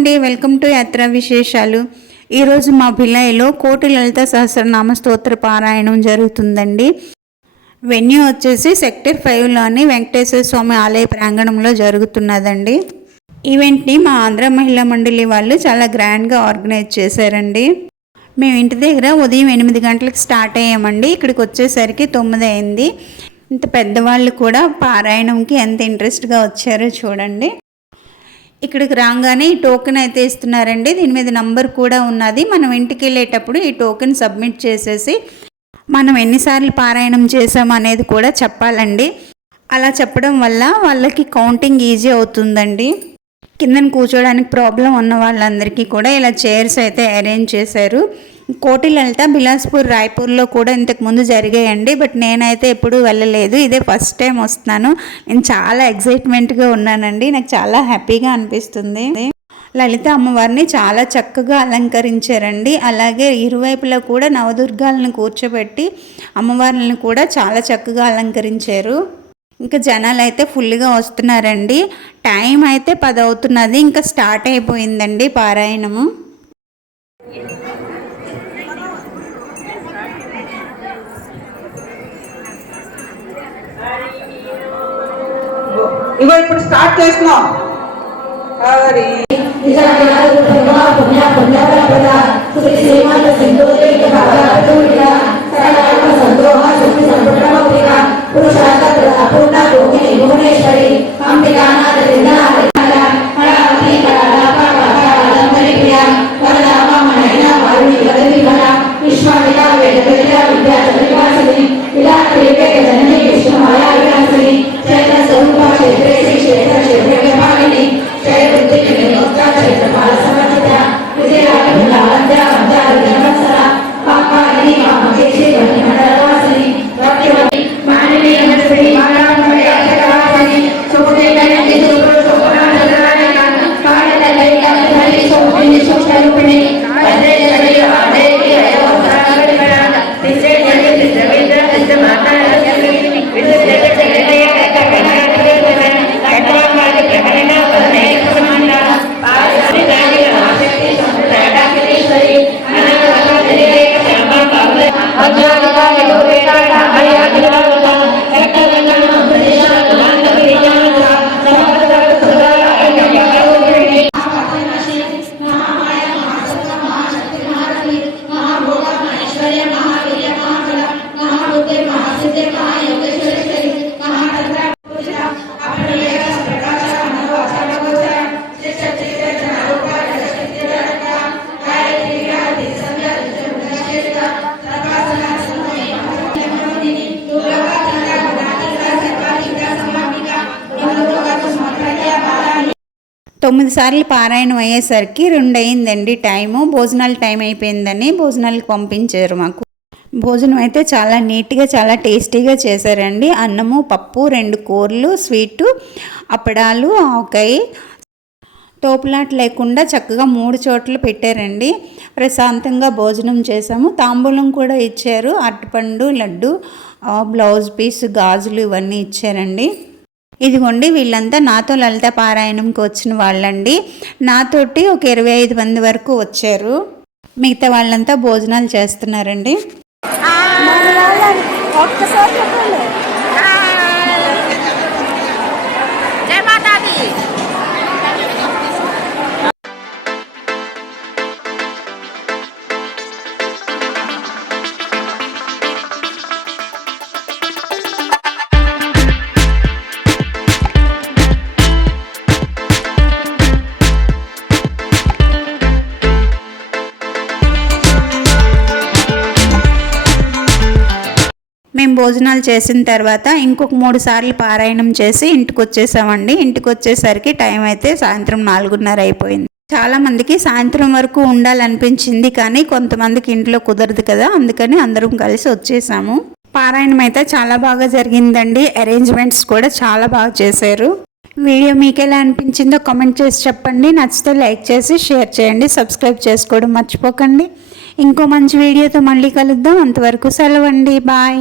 అండి, welcome to యాత్ర విశేషాలు. ఈరోజు మా భిలాయిలో కోటి లలిత సహస్రనామ స్తోత్ర పారాయణం జరుగుతుందండి. వెన్యూ వచ్చేసి సెక్టర్ 5లోని వెంకటేశ్వర స్వామి ఆలయ ప్రాంగణంలో జరుగుతున్నదండి. ఈవెంట్ని మా ఆంధ్ర మహిళా మండలి వాళ్ళు చాలా గ్రాండ్గా ఆర్గనైజ్ చేశారండి. మేము ఇంటి దగ్గర ఉదయం 8 గంటలకు స్టార్ట్ అయ్యామండి. ఇక్కడికి వచ్చేసరికి 9 అయింది. ఇంత పెద్దవాళ్ళు కూడా పారాయణంకి ఎంత ఇంట్రెస్ట్గా వచ్చారో చూడండి. ఇక్కడికి రాగానే ఈ టోకెన్ అయితే ఇస్తున్నారండి. దీని మీద నంబర్ కూడా ఉన్నది. మనం ఇంటికి వెళ్ళేటప్పుడు ఈ టోకెన్ సబ్మిట్ చేసేసి మనం ఎన్నిసార్లు పారాయణం చేసాం అనేది కూడా చెప్పాలండి. అలా చెప్పడం వల్ల వాళ్ళకి కౌంటింగ్ ఈజీ అవుతుందండి. కిందన కూర్చోడానికి ప్రాబ్లం ఉన్న వాళ్ళందరికీ కూడా ఇలా చైర్స్ అయితే అరేంజ్ చేశారు. కోటి లలిత బిలాస్పూర్, రాయ్పూర్లో కూడా ఇంతకుముందు జరిగాయండి. బట్ నేనైతే ఎప్పుడూ వెళ్ళలేదు. ఇదే ఫస్ట్ టైం వస్తున్నాను. నేను చాలా ఎక్సైట్మెంట్గా ఉన్నానండి. నాకు చాలా హ్యాపీగా అనిపిస్తుంది. లలిత అమ్మవారిని చాలా చక్కగా అలంకరించారండి. అలాగే ఇరువైపులా కూడా నవదుర్గాలను కూర్చోబెట్టి అమ్మవార్లను కూడా చాలా చక్కగా అలంకరించారు. ఇంకా జనాలు అయితే ఫుల్గా వస్తున్నారండి. టైం అయితే 10 అవుతున్నది. ఇంకా స్టార్ట్ అయిపోయిందండి పారాయణము. ఇగో ఇప్పుడు స్టార్ట్ చేస్తున్నాం. హరి తొమ్మిది సార్లు పారాయణం అయ్యేసరికి 2 అయిందండి టైము. భోజనాలు టైం అయిపోయిందని భోజనాలకు పంపించారు మాకు. భోజనం అయితే చాలా నీట్గా చాలా టేస్టీగా చేశారండి. అన్నము, పప్పు, 2 కూరలు, స్వీటు, అప్పడాలు, ఆవకాయ, తోపులాట లేకుండా చక్కగా 3 చోట్ల పెట్టారండి. ప్రశాంతంగా భోజనం చేసాము. తాంబూలం కూడా ఇచ్చారు. అరటిపండు, లడ్డు, బ్లౌజ్ పీస్, గాజులు ఇవన్నీ ఇచ్చారండి. ఇదిగోండి వీళ్ళంతా నాతో లలిత పారాయణంకి వచ్చిన వాళ్ళండి. నాతోటి ఒక 25 మంది వరకు వచ్చారు. మిగతా వాళ్ళంతా భోజనాలు చేస్తున్నారండి. మేము భోజనాలు చేసిన తర్వాత ఇంకొక 3 సార్లు పారాయణం చేసి ఇంటికి వచ్చేసామండి. ఇంటికి వచ్చేసరికి టైం అయితే సాయంత్రం 4:30 అయిపోయింది. చాలామందికి సాయంత్రం వరకు ఉండాలనిపించింది, కానీ కొంతమందికి ఇంట్లో కుదరదు కదా, అందుకని అందరం కలిసి వచ్చేసాము. పారాయణం అయితే చాలా బాగా జరిగిందండి. అరేంజ్మెంట్స్ కూడా చాలా బాగా చేశారు. వీడియో మీకు ఎలా అనిపించిందో కామెంట్ చేసి చెప్పండి. నచ్చితే లైక్ చేసి షేర్ చేయండి. సబ్స్క్రైబ్ చేసుకోవడం మర్చిపోకండి. ఇంకో మంచి వీడియోతో మళ్ళీ కలుద్దాం. అంతవరకు సెలవండి. బాయ్.